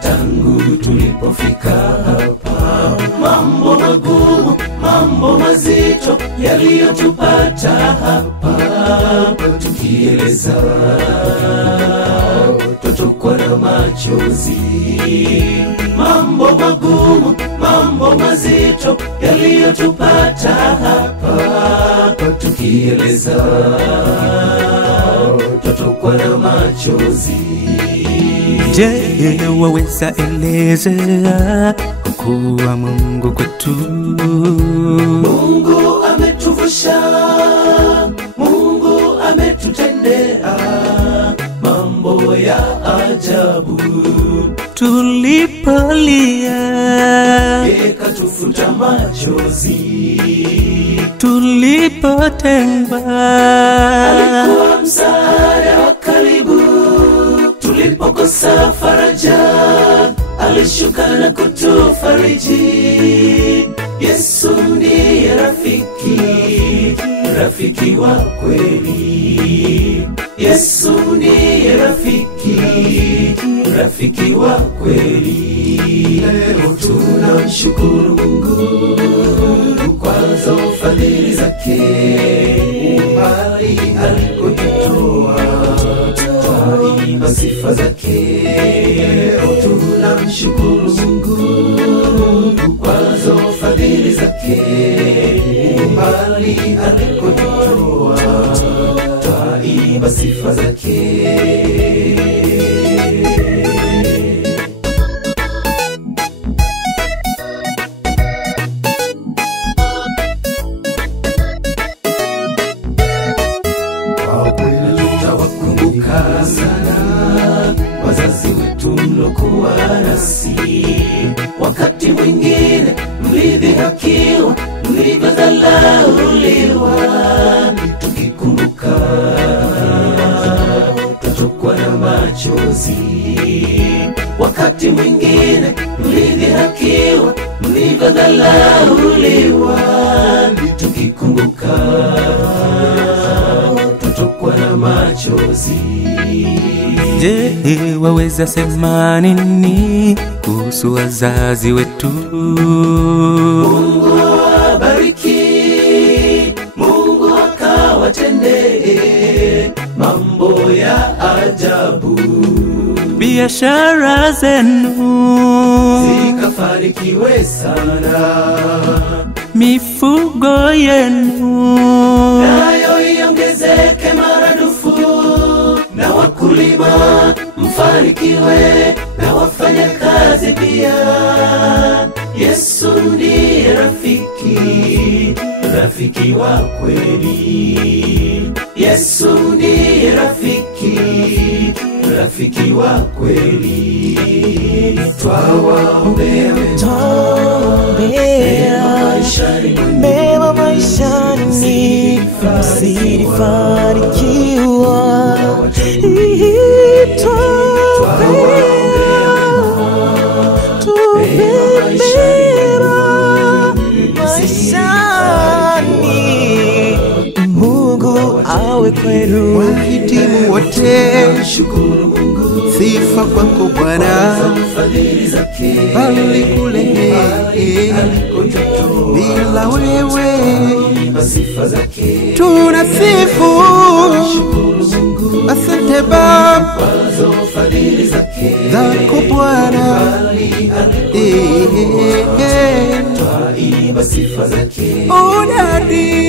tangu tulipofika hapa. Mambo magumu, mambo mazito yaliyotupata hapa, tukieleza tutokwa na machozi. Mambo magumu, mambo mazito yaliyotupata hapa, tukieleza tutokwa na machozi. Je, waweza elezea ukuu wa Mungu kwetu? Mungu ametuvusha, Mungu ametutendea mambo ya ajabu. Tulipolia katufuta machozi, tulipotengwa alikuwa msaada wa karibu, tulipokosa faraja alishuka na kutufariji. Yesu ndiye rafiki, rafiki wa kweli. Yesu ndiye rafiki, rafiki wa kweli. Leo tunamshukuru Mungu kwazo fadhili zake, umbali alikotutoa, twaimba sifa zake. Leo tunamshukuru Mungu kwazo fadhili zake, umbali alikotutoa, twaimba sifa zake. Tutawakumbuka sana wazazi wetu mlokuwa nasi, wakati mwingine mlidhihakiwa, mlivyodharauliwa. Tukikumbuka tutokwa na machozi, wakati mwingine mlidhihakiwa, mlivyodharauliwa. Tukikumbuka tutokwa na machozi. Je, waweza sema nini kuhusu wazazi wetu? Mungu awabariki, Mungu akawatendee mambo ya ajabu. Biashara zenu zikafanikiwe sana, mifugo yenu nayo iongezeke maradufu, na wakulima mfanikiwe, na wafanya kazi pia. Yesu ndiye rafiki, rafiki wa kweli. Yesu ndiye rafiki, rafiki wa kweli. Twawaombea mema maishani, msifanikiwa. Mungu awe kwenu. Wahitimu wote shukuru Mungu, sifa kwako Bwana, bali kule bila wewe tunasifu. Asante Baba zako Bwana, twaimba sifa zake. unadi